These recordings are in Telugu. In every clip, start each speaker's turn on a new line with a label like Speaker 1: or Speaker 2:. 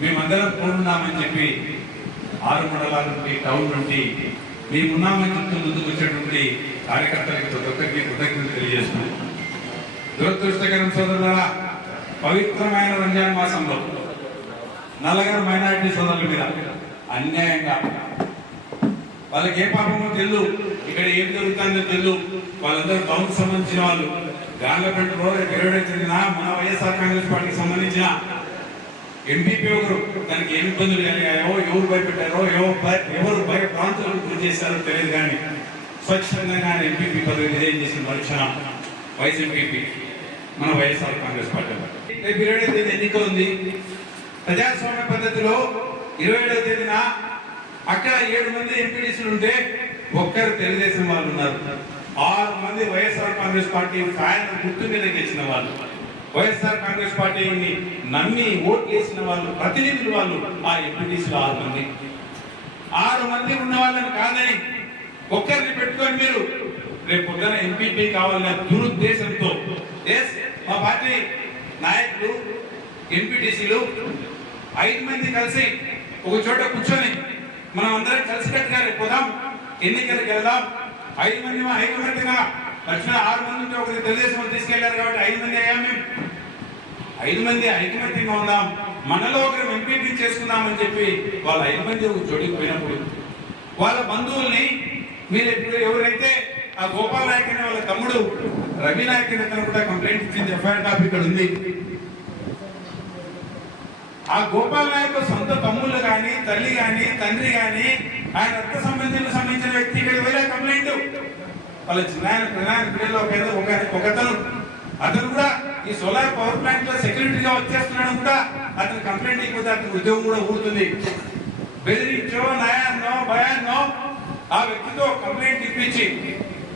Speaker 1: మేమందరం కోరున్నామని చెప్పి ఆరు మండలాల నుండి టౌన్ నుండి మేమున్నామని చెప్తూ ముందుకు వచ్చేటువంటి కార్యకర్తలకి ప్రతి ఒక్కరికి కృతజ్ఞతలు తెలియజేస్తున్నాం దురదృష్టకరం సోదరులారా పవిత్రమైన రంజాన్ మాసంలో నలగర మైనారిటీ సోదరుల మీద అన్యాయంగా వాళ్ళకి ఏ పాపమో తెలు ఇక్కడ ఏం జరుగుతుందో తెలు వాళ్ళందరూ టౌన్ సంబంధించిన వాళ్ళు గాండ్లపేటలో ఇరవై చెందిన మన వైఎస్ఆర్ కాంగ్రెస్ పార్టీకి సంబంధించిన ఎంపీపీ ఒకరు దానికి ఏమి ఇబ్బందులు కలిగాయో ఎవరు భయపెట్టారో ఎవరు భయ- ఎవరు భయ ప్రాంతాలకు గురి చేశారో తెలియదు కానీ స్వచ్ఛందంగా ఎంపీపీ పదవి విజయం చేసిన మరుక్షణం వైస్ ఎంపీపీ మన వైఎస్ఆర్ కాంగ్రెస్ పార్టీ రేపు ఇరవై ఏడవ తేదీ ఎన్నిక ఉంది ప్రజాస్వామ్య పద్ధతిలో ఇరవై ఏడవ తేదీన అక్కడ ఏడు మంది ఎంపీడీసీలు ఉంటే ఒక్కరు తెలుగుదేశం వాళ్ళు ఉన్నారు. ఆరు మంది వైఎస్ఆర్ కాంగ్రెస్ పార్టీ ఫ్యాన్ గుర్తు మీద గెలిచిన వాళ్ళు. వైఎస్ఆర్ కాంగ్రెస్ పార్టీని నమ్మి ఓట్లు వేసిన వాళ్ళు ప్రతినిధులు వాళ్ళు ఆ ఎంపీటీసీలు ఆరు మంది. ఆరు మంది ఉన్న వాళ్ళని కాదని ఒక్కరిని పెట్టుకొని మీరు రేపు పొద్దున ఎంపీపీ కావాలన్న దురుద్దేశంతో ఎస్ మా పార్టీ నాయకులు ఎంపీటీసీలు ఐదు మంది కలిసి ఒక చోట కూర్చొని మనం అందరం కలిసికట్టుగా రేపు పోదాం ఎన్నికలకు వెళ్దాం. ఐదు మంది మా మందిగా వచ్చిన ఆరు మంది ఉంటే ఒకరి తెలుగుదేశం తీసుకెళ్ళారు కాబట్టి ఐదు మంది అయ్యాం మేము. ఐదు మంది ఐకమత్యంగా ఉందాం. మనలో ఒకరు ఎంపీపీ చేసుకుందామని చెప్పి వాళ్ళ ఐదు మంది జోడికి పోయినప్పుడు వాళ్ళ బంధువుల్ని మీరు ఇప్పుడు ఎవరైతే ఆ గోపాల్ నాయక్ అనే వాళ్ళ తమ్ముడు రవి నాయక్ అనే అతను కూడా కంప్లైంట్ ఇచ్చింది. ఎఫ్ఐఆర్ టాప్ ఇక్కడ ఉంది. ఆ గోపాల్ నాయక్ సొంత తమ్ముళ్ళు కానీ తల్లి కానీ తండ్రి కానీ ఆయన రక్త సంబంధించిన సంబంధించిన వ్యక్తి ఇక్కడ వేరే కంప్లైంట్ వాళ్ళ చిన్న ప్రధాన పిల్లలు ఒక ఒక ఒకతను అతను కూడా ఈ సోలార్ పవర్ ప్లాంట్లో సెక్యూరిటీగా వచ్చేస్తున్నాడు కూడా అతను కంప్లైంట్ అయిపోతే అతని ఉద్యోగం కూడా ఊరుతుంది. బెదిరించో నయాన్నో భయాన్నో ఆ వ్యక్తితో కంప్లైంట్ ఇప్పించి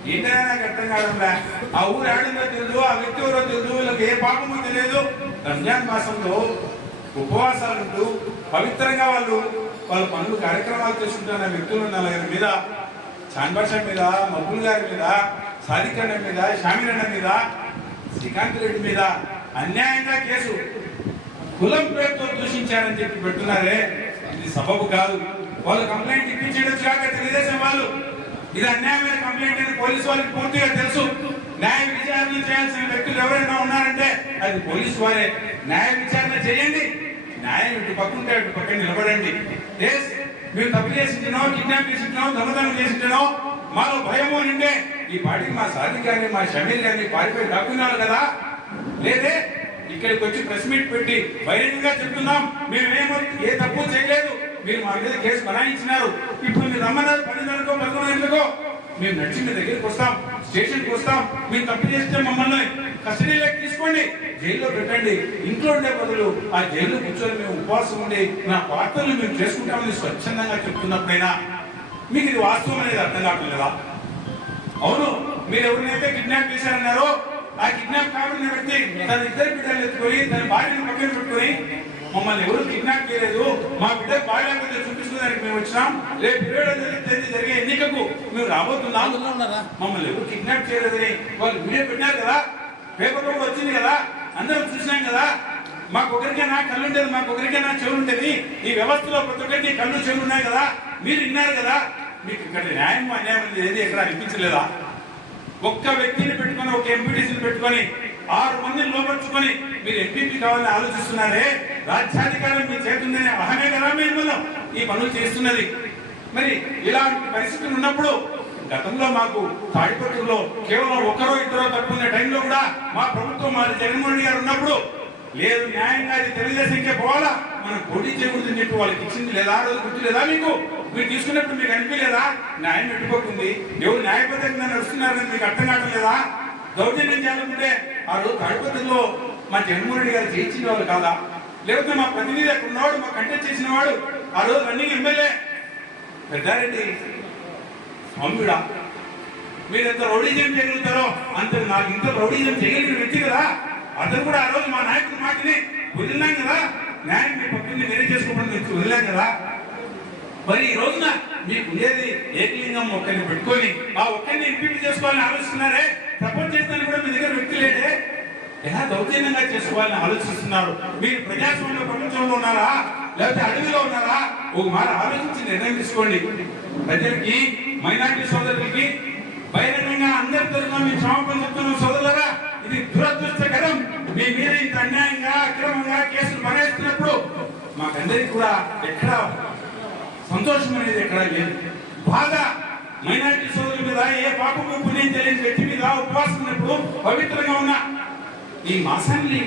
Speaker 1: ఏంటైనా నాకు అర్థం కావడంలా ఆ ఊరు ఆడిందో తెలియదు ఆ వ్యక్తి ఎవరో తెలియదు వీళ్ళకి ఏ పాపమో తెలియదు రంజాన్ మాసంలో ఉపవాసాలు ఉంటూ పవిత్రంగా వాళ్ళు వాళ్ళ పనులు కార్యక్రమాలు చేసుకుంటున్న వ్యక్తులు నలుగురి మీద చాన్బాషా మీద మబ్బుల్ గారి మీద సాదిక్ అన్న మీద షామీర్ మీద శ్రీకాంత్ రెడ్డి మీద అన్యాయంగా కేసు. కులం పేరుతో దూషించారని చెప్పి పెట్టున్నారే ఇది సబబు కాదు. వాళ్ళు కంప్లైంట్ ఇప్పించడం కాక తెలుగుదేశం వాళ్ళు ఇది అన్యాయమైన కంప్లైంట్ అని పోలీసు వాళ్ళకి పూర్తిగా తెలుసు. న్యాయ విచారణ చేయాల్సిన వ్యక్తులు ఎవరైనా ఉన్నారంటే అది పోలీసు వారే. న్యాయ విచారణ చేయండి. న్యాయం ఇటు పక్కుంటే ఇటు పక్కన నిలబడండి. మేము తప్పు చేసింటున్నాం కిడ్నాప్ చేసింటున్నాం దొంగతనం చేసింటున్నాం మాలో భయము నిండే ఈ పాటికి మా సాదిక్ కానీ మా షమీర్ కానీ పారిపోయి దాక్కున్నారు కదా? లేదే ఇక్కడికి వచ్చి ప్రెస్ మీట్ పెట్టి బహిరంగంగా చెప్తున్నాం మేమేమో ఏ తప్పు చేయలేదు. మీరు మా మీద కేసు బనాయించినారు. ఇప్పుడు మీరు రమ్మన్నారు పన్నెండుకో పదకొండు మేము నడిచి మీ దగ్గరికి వస్తాం స్టేషన్కి వస్తాం. మీరు తప్పు చేస్తే మమ్మల్ని కస్టడీలోకి తీసుకోండి జైల్లో పెట్టండి. ఇంట్లో ఉండే బదులు ఆ జైల్లో కూర్చొని మేము ఉపవాసం ఉండి నా వార్తలు మేము చేసుకుంటామని స్వచ్ఛందంగా చెప్తున్నప్పుడైనా మీకు ఇది వాస్తవం అనేది అర్థం కావట్లేదా? అవును మీరు ఎవరినైతే కిడ్నాప్ చేశారన్నారో ఆ కిడ్నాప్ కాబడిన వ్యక్తి తన ఇద్దరు బిడ్డలు ఎత్తుకొని తన భార్యను పక్కన పెట్టుకొని మమ్మల్ని ఎవరు కిడ్నాప్ చేయలేదు. మా బిడ్డ భార్య చూపించుకోవడానికి మేము వచ్చినాం. రేపు ఇరవై తేదీ జరిగే ఎన్నికకు మేము రాబోతున్నాం. మమ్మల్ని ఎవరు కిడ్నాప్ చేయలేదని వాళ్ళు వీడియో పెట్టారు కదా. పేపర్లో కూడా వచ్చింది కదా. అందరం చూసినాం కదా. మాకు ఒకరికైనా కళ్ళు ఉండేది మాకు ఒకరికైనా చెవులు ఉండేది. ఈ వ్యవస్థలో ప్రతి ఒక్కరికి కళ్ళు చెవులు ఉన్నాయి కదా. మీరు విన్నారు కదా. మీకు ఇక్కడ న్యాయం అన్యాయం అనేది ఏది ఎక్కడ అనిపించలేదా? ఒక్క వ్యక్తిని పెట్టుకొని ఒక ఎంపీటీసీని పెట్టుకొని ఆరు మందిని లోపరుచుకొని మీరు ఎంపీపీ కావాలని ఆలోచిస్తున్నారే? రాజ్యాధికారం మీ చేతుందనే అహమే కదా మిమ్మల్ని ఈ పనులు చేస్తున్నది. మరి ఇలాంటి పరిస్థితులు ఉన్నప్పుడు గతంలో మాకు తాడిపత్రులో కేవలం ఒకరో ఇద్దరో తక్కువ ఉన్న టైంలో కూడా మా ప్రభుత్వం మాది జగన్మోహన్ రెడ్డి గారు ఉన్నప్పుడు లేదు న్యాయంగా అది తెలుగుదేశంకే పోవాలా? మనం పోటీ చేయకూడదని చెప్పి వాళ్ళకి ఇచ్చింది లేదా? ఆ రోజు గుర్తు లేదా మీకు? మీరు తీసుకున్నప్పుడు మీకు అనిపించలేదా? న్యాయం పెట్టుకోకుంది ఎవరు న్యాయబద్ధంగా నడుస్తున్నారని మీకు అర్థం కావట్లేదా దౌర్జన్యం చేయాలనుకుంటే ఆ రోజు తాడిపత్రిలో మా జగన్మోహన్ రెడ్డి గారు జయించిన వాళ్ళు కాదా? లేకపోతే మా ప్రతినిధి అక్కడ ఉన్నవాడు మా కంటెక్ట్ చేసిన వాడు ఆ రోజు రన్నింగ్ ఎమ్మెల్యే పెద్దారెడ్డి స్వామిడా. మీరు ఎంత రౌడీజం చేయగలుగుతారో అంత నాకు ఇంత రౌడీజం చేయగలిగిన వ్యక్తి కదా. అతను కూడా ఆ రోజు మా నాయకుడు మాటని వదిలినాం కదా. న్యాయం మీ పక్కన వేరే చేసుకోవడం మీకు వదిలాం కదా. మరి ఈ రోజున మీకు ఉండేది ఏకలింగం ఒక్కరిని పెట్టుకొని ఆ ఒక్కరిని ఇంప్లిమెంట్ చేసుకోవాలని ఆలోచిస్తున్నారే? సపోర్ట్ చేస్తాను కూడా మీ దగ్గర వ్యక్తి లేడే? ఎలా దౌర్జన్యంగా చేసుకోవాలని ఆలోచిస్తున్నారు? మీరు ప్రజాస్వామ్య ప్రపంచంలో ఉన్నారా? లేకపోతే అడవిలో ఉన్నారా? ఒక మాట ఆలోచించి నిర్ణయం తీసుకోండి. ప్రజలకి మైనార్టీ సోదరులకి బహిరంగంగా అందరి తరఫున మీ క్షమాపణ చెప్తున్నాం సోదరులరా ఇది దురదృష్టకరం. మీ మీద ఇంత అన్యాయంగా అక్రమంగా కేసులు బనాయిస్తున్నప్పుడు మాకందరికి కూడా ఎక్కడ సంతోషం అనేది ఎక్కడా లేదు. బాధ మైనారిటీ సోదరుల మీద ఏ పాపము పుణ్యం తెలియని వ్యక్తి మీద ఉపవాసం ఉన్నప్పుడు పవిత్రంగా ఉన్న ఈ మాసాన్ని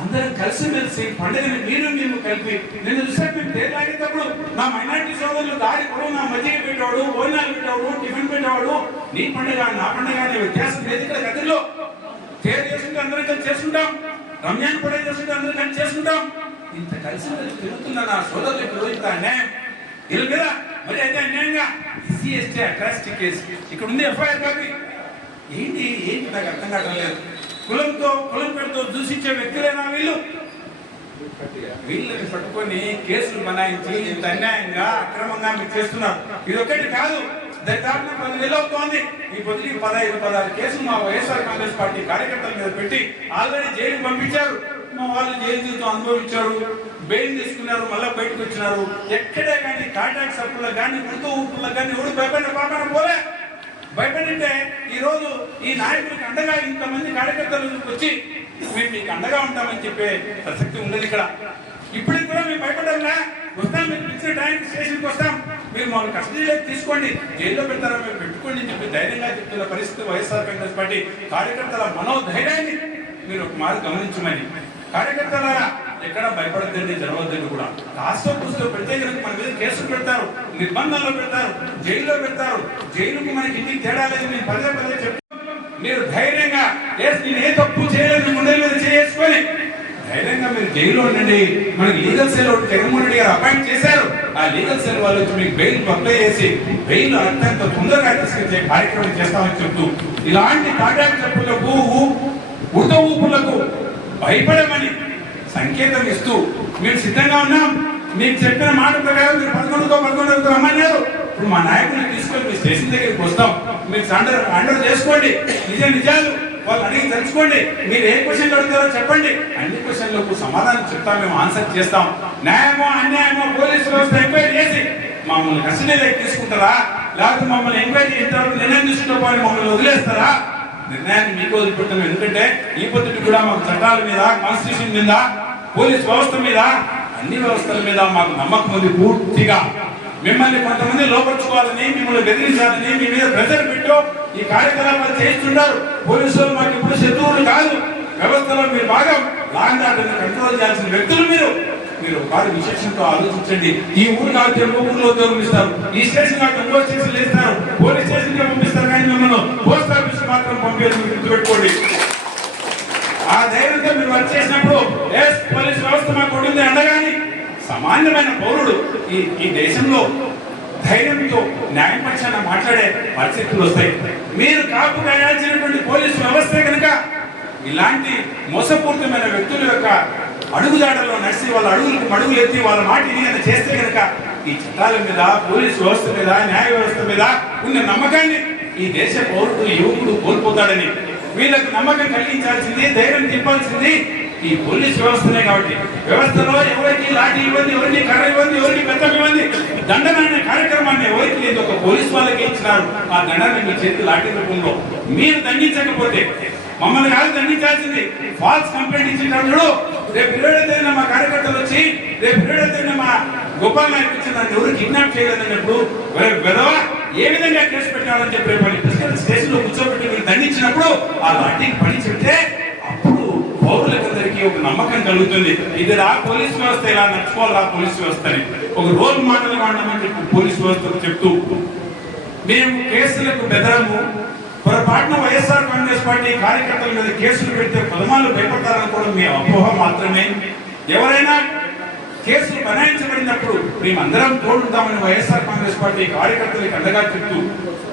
Speaker 1: అందరం కలిసి మెలిసి పండుగని మీరు మేము కలిపి నేను చూసాను మేము తేరు నా మైనారిటీ సోదరులు దారి కూడా నా మజ్జిగ పెట్టేవాడు భోజనాలు పెట్టేవాడు టిఫిన్ పెట్టేవాడు నీ పండుగ నా పండుగ అనే వ్యత్యాసం లేదు ఇక్కడ గదిలో. తేరు చేసుకుంటే అందరం కలిసి చేసుకుంటాం. రమ్యాన్ని పండుగ చేసుకుంటే అందరం కలిసి చేసుకుంటాం. ఇంత కలిసి మెలిసి తిరుగుతున్న నా సోదరులు ఇప్పుడు ఇంత అన్యాయం? వీళ్ళ మీద మరి అయితే అన్యాయంగా ఎస్సీ ఎస్టీ అట్రాసిటీ కేసు ఇక్కడ ఉంది ఎఫ్ఐఆర్ కాపీ. ఏంటి ఏంటి నాకు అర్థం కావడం లేదు. కులంతో కులం పేరుతో దూషించే వ్యక్తులేనా వీళ్ళు? వీళ్ళని పట్టుకొని కేసులు బనాయించి ఇంత అన్యాయంగా అక్రమంగా మీరు చేస్తున్నారు. ఇది ఒక్కటి కాదు. దాని పది నెలలు అవుతోంది. ఈ పొద్దుకి పదహైదు పదహారు కేసులు మా వైఎస్ఆర్ కాంగ్రెస్ పార్టీ కార్యకర్తల మీద పెట్టి ఆల్రెడీ జైలు పంపించారు. మా వాళ్ళు జైలు జీవితం అనుభవించారు బెయిల్ తీసుకున్నారు మళ్ళీ బయటకు వచ్చినారు. ఎక్కడే కానీ కాంటాక్ట్ సప్పుల్లో కానీ ముందు ఊపుల్లో కానీ ఎవడు భయపడిన పాపన పోలే. భయపడింటే ఈరోజు ఈ నాయకులకు అండగా ఇంతమంది కార్యకర్తలు వచ్చి మేము మీకు అండగా ఉంటామని చెప్పే ప్రసక్తి ఉండదు ఇక్కడ. ఇప్పటికి కూడా మేము భయపడాలా వస్తాం మీకు ఇచ్చిన టైంకి స్టేషన్కి వస్తాం. మీరు మమ్మల్ని కస్టడీలోకి తీసుకోండి. జైల్లో పెడతారా మేము పెట్టుకోండి అని చెప్పి ధైర్యంగా చెప్తున్న పరిస్థితి వైఎస్ఆర్ కాంగ్రెస్ పార్టీ కార్యకర్తల మనోధైర్యాన్ని మీరు ఒక మారు గమనించమని. కార్యకర్తలారా ఎక్కడ భయపడద్దండి జరగద్దండి కూడా. రాష్ట్ర పుస్తకం పెడితే కనుక మన మీద కేసులు పెడతారు నిర్బంధాల్లో పెడతారు జైల్లో పెడతారు. జైలుకి మనకి ఇంటికి తేడా లేదు నేను పదే పదే చెప్తాం మీరు ధైర్యంగా నేను ఏ తప్పు చేయలేదు ముందే మీద చేసుకొని. ధైర్యంగా మీరు జైల్లో ఉండండి. మనకి లీగల్ సెల్ ఒకటి జగన్మోహన్ రెడ్డి గారు అపాయింట్ చేశారు. ఆ లీగల్ సెల్ వాళ్ళు వచ్చి మీకు బెయిల్ అప్లై చేసి బెయిల్ అత్యంత తొందరగా తీసుకొచ్చే కార్యక్రమం చేస్తామని చెప్తూ ఇలాంటి కాంట్రాక్ట్ చెప్పులకు ఉత ఊపులకు భయపడమని సంకేతం ఇస్తూ మేము సిద్ధంగా ఉన్నాం. మీకు చెప్పిన మాట ప్రకారం మీరు పదకొండుతో పదకొండుకో రమ్మన్నారు. ఇప్పుడు మా నాయకుడిని తీసుకొని మీ స్టేషన్ దగ్గరికి వస్తాం. మీరు అండర్ అండర్ చేసుకోండి. నిజ నిజాలు వాళ్ళు అడిగి తెలుసుకోండి. మీరు ఏ క్వశ్చన్ అడుగుతారో చెప్పండి. అన్ని క్వశ్చన్లకు సమాధానం చెప్తాం. మేము ఆన్సర్ చేస్తాం. న్యాయమో అన్యాయమో పోలీసు వ్యవస్థ ఎంక్వైరీ చేసి మమ్మల్ని కస్టడీలోకి తీసుకుంటారా? లేకపోతే మమ్మల్ని ఎంక్వైరీ చేసిన తర్వాత నిర్ణయం తీసుకుంటే మమ్మల్ని వదిలేస్తారా? నిర్ణయాన్ని మీకు వదిలిపెట్టాం ఎందుకంటే ఈ పొద్దుటి కూడా మాకు చట్టాల మీద కాన్స్టిట్యూషన్ మీద పోలీస్ వ్యవస్థ మీద అన్ని వ్యవస్థల మీద మాకు నమ్మకం ఉంది పూర్తిగా. మిమ్మల్ని కొంతమంది లోపరుచుకోవాలని మిమ్మల్ని బెదిరించాలని మీ మీద ప్రెజర్ పెట్టు ఈ కార్యకలాపాలు చేయిస్తుంటారు పోలీసులు మాకు ఇప్పుడు శత్రువులు కాదు. వ్యవస్థలో మీరు భాగం. లాంగ్ కంట్రోల్ చేయాల్సిన వ్యక్తులు మీరు. మీరు వారి విశేషంతో ఆలోచించండి. ఈ ఊరు నాకు ఇంకో ఊర్లో ఉద్యోగం ఈ స్టేషన్ నాకు ఇంకో స్టేషన్ లేస్తారు. పోలీస్ మాత్రం మీరు గుర్తుపెట్టుకోండి. ఆ ధైర్యంతో మీరు వర్క్ చేసినప్పుడు ఎస్ పోలీస్ వ్యవస్థ మాకు ఉంటుంది అనగాని సామాన్యమైన పౌరుడు ఈ ఈ దేశంలో ధైర్యంతో న్యాయపక్షాన మాట్లాడే పరిస్థితులు వస్తాయి. మీరు కాపు కాయాల్సినటువంటి పోలీసు వ్యవస్థే కనుక ఇలాంటి మోసపూరితమైన వ్యక్తుల యొక్క అడుగుజాడల్లో నడిచి వాళ్ళ అడుగులకు మడుగులు ఎత్తి వాళ్ళ మాట ఇదిగన చేస్తే కనుక ఈ చట్టాల మీద పోలీసు వ్యవస్థ మీద న్యాయ వ్యవస్థ మీద ఉన్న నమ్మకాన్ని ఈ దేశ పౌరుడు యువకుడు కోల్పోతాడని వీళ్ళకు నమ్మకం కలిగించాల్సింది ధైర్యం తిప్పాల్సింది ఈ పోలీస్ వ్యవస్థనే కాబట్టి. వ్యవస్థలో ఎవరికి లాఠీ ఇవ్వండి ఎవరికి కర్ర ఇవ్వండి ఎవరికి బెత్తం ఇవ్వండి దండన అనే కార్యక్రమాన్ని ఎవరికి లేదు ఒక పోలీస్ వాళ్ళకి ఇచ్చినారు. ఆ దండన మీ చేతి లాఠీ రూపంలో. మీరు దండించకపోతే మమ్మల్ని కాదు దండించాల్సింది. ఫాల్స్ కంప్లైంట్ ఇచ్చినప్పుడు రేపు ఇరవై తేదీన మా కార్యకర్తలు వచ్చి రేపు ఇరవై తేదీన మా గోపాల్ నాయక్ వచ్చి నన్ను ఎవరు కిడ్నాప్ చేయలేదన్నప్పుడు వెదవా ఏ విధంగా కేసు పెట్టాలని చెప్పి రేపు తీసుకెళ్ళి స్టేషన్లో కూర్చోబెట్టి మీరు దండించినప్పుడు ఆ లాఠీకి పని చెప్తే అప్పుడు పౌరులకందరికీ ఒక నమ్మకం కలుగుతుంది. ఇది రా పోలీస్ వ్యవస్థ ఇలా నడుచుకోవాలి రా పోలీస్ వ్యవస్థని ఒక రోల్ మాటలు వాడమని చెప్పి పోలీస్ వ్యవస్థకు చెప్తూ మేము కేసులకు బెదరము. పొరపాటున వైఎస్ఆర్ కాంగ్రెస్ పార్టీ కార్యకర్తల మీద కేసులు పెడితే పదమాలు భయపడతారనుకోవడం మీ అపోహ మాత్రమే. ఎవరైనా కేసులు బనాయించబడినప్పుడు మేమందరం తోడుంటామని వైఎస్ఆర్ కాంగ్రెస్ పార్టీ కార్యకర్తలకు అండగా చెప్తూ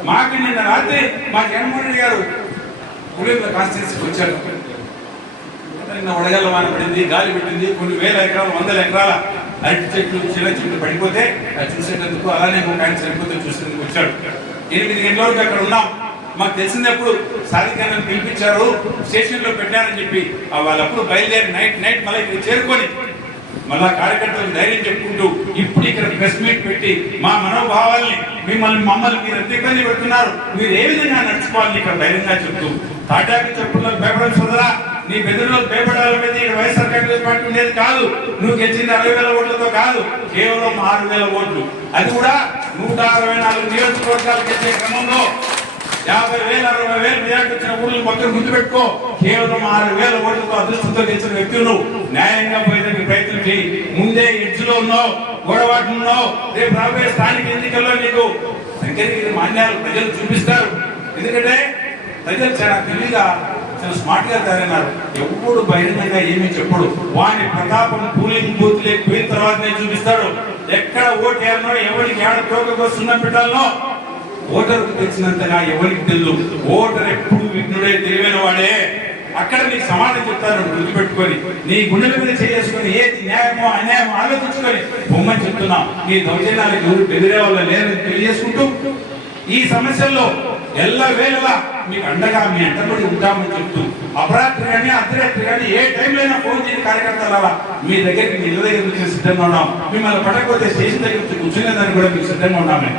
Speaker 1: మాకు నిన్న రాత్రి మా జగన్మోహన్ రెడ్డి గారు పులివెందుల కాన్స్టిట్యూన్సీకి వచ్చారు. నిన్న వడగల్ల వాన పడింది గాలి పెట్టింది కొన్ని వేల ఎకరాలు వందల ఎకరాల అరటి చెట్లు చిన్న చెట్లు పడిపోతే అది చూసేటందుకు అలానే ఒక ఆయన చనిపోతే చూసేందుకు వచ్చాడు. ఎనిమిది గంటల వరకు అక్కడ ఉన్నాం. మాకు తెలిసినప్పుడు సాధికారాన్ని పిలిపించారు స్టేషన్లో పెట్టారని చెప్పి వాళ్ళప్పుడు బయలుదేరి నైట్ నైట్ మళ్ళీ ఇక్కడ చేరుకొని మళ్ళా కార్యకర్తలకు ధైర్యం చెప్పుకుంటూ ఇప్పుడు ఇక్కడ ప్రెస్ మీట్ పెట్టి మా మనోభావాల్ని మిమ్మల్ని మమ్మల్ని మీరు ఎంత ఇబ్బంది పెడుతున్నారు మీరు ఏ విధంగా నడుచుకోవాలని ఇక్కడ ధైర్యంగా చెప్తూ. తాటాకి చెప్పుల్లో భయపడడం సోదరా నీ బెదిరిలో భయపడాల మీద ఇక్కడ వైఎస్ఆర్ కాంగ్రెస్ పార్టీ ఉండేది కాదు. నువ్వు గెలిచింది అరవై వేల ఓట్లతో కాదు కేవలం ఆరు వేల ఓట్లు. అది కూడా నూట అరవై నాలుగు నియోజకవర్గాలు గెలిచే క్రమంలో. యాభై వేలు అరవై వేలు మెజార్టీ వచ్చిన ఊళ్ళు మొత్తం గుర్తుపెట్టుకో. కేవలం ఆరు వేల ఓట్లతో అదృష్టంతో గెలిచిన వ్యక్తులు న్యాయంగా పోయిన ముందే ఎడ్జ్లో ఉన్నావు గొడవాట్లు ఉన్నావు. రేపు రాబోయే స్థానిక ఎన్నికల్లో నీకు సంఖ్యగిరి మాన్యాలు ప్రజలు చూపిస్తారు. ఎందుకంటే ప్రజలు చాలా తెలివిగా చాలా స్మార్ట్గా తయారన్నారు ఎప్పుడు బహిరంగంగా ఏమీ చెప్పడు. వాని ప్రతాపం పూలింగ్ బూత్ లేక పోయిన తర్వాతనే చూపిస్తాడు. ఎక్కడ ఓటు వేయాలనో ఎవరికి ఏడ తోకకో సున్నం పెట్టాలనో ఓటర్కు తెచ్చినంతగా ఎవరికి తెలుసు ఓటర్ ఎప్పుడు విఘ్నుడే తెలివైన వాడే. అక్కడ నీకు సమాధానం చెప్తారు గుర్తుపెట్టుకొని. నీ గుండెల మీద చేసుకొని ఏది న్యాయమో అన్యాయమో ఆలోచించుకొని. బొమ్మని చెప్తున్నాం నీ దౌర్జన్యాలకు ఎవరు బెదిరే వాళ్ళు లేరని తెలియజేసుకుంటూ ఈ సమస్యల్లో ఎల్ల వేళలా మీకు అండగా మీ అంటబడి ఉంటామని చెప్తూ అపరాత్రి కానీ అర్ధరాత్రి కానీ ఏ టైంలో అయినా ఫోన్ చేయని కార్యకర్తల మీ దగ్గరికి మీ ఇళ్ళ దగ్గర నుంచి సిద్ధంగా ఉన్నాం. మిమ్మల్ని పట్టకపోతే స్టేషన్ దగ్గర నుంచి కూర్చునేదానికి కూడా మీకు సిద్ధంగా ఉన్నామే.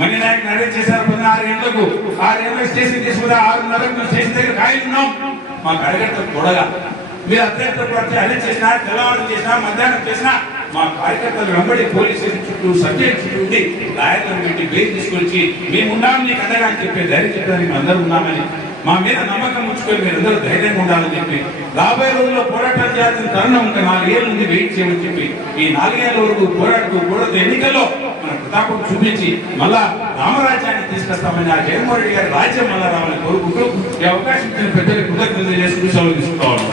Speaker 1: మణి నాయక్ అరెస్ట్ చేశారు పొద్దున ఆరు గంటలకు ఆరు గంటలకు స్టేషన్ తీసుకుందా ఆరున్నరకు మేము స్టేషన్ దగ్గర ఖాళీ ఉన్నాం. మా కార్యకర్తలు తోడగా మీరు అత్యంత పడితే అరెస్ట్ చేసినా తెల్లవారు చేసినా మధ్యాహ్నం చేసినా మా కార్యకర్తలు వెంబడి పోలీస్ స్టేషన్ చుట్టూ సబ్జెక్ట్ చుట్టూ ఉండి లాయర్లను పెట్టి బెయిల్ తీసుకొచ్చి మేము నీకు అండగా అని చెప్పి ధైర్యం చెప్పడానికి మేము అందరూ ఉన్నామని మా మీద నమ్మకం ఉంచుకొని మీరందరూ ధైర్యంగా ఉండాలని చెప్పి రాబోయే రోజుల్లో పోరాటం చేయాల్సిన తరుణం ఇంకా నాలుగేళ్ళ నుండి వెయిట్ చేయమని చెప్పి ఈ నాలుగేళ్ళ వరకు పోరాడుతూ కూడదు ఎన్నికల్లో మన ప్రతాపం చూపించి మళ్ళా రామరాజ్యాన్ని తీసుకొస్తామని ఆ జగన్మోహన్ రెడ్డి గారి రాజ్యం మళ్ళా రావాలని కోరుకుంటూ ఈ అవకాశం ఇచ్చిన పెద్దలకు కృతజ్ఞతలు చేసుకుని సెలవు తీసుకోవాలి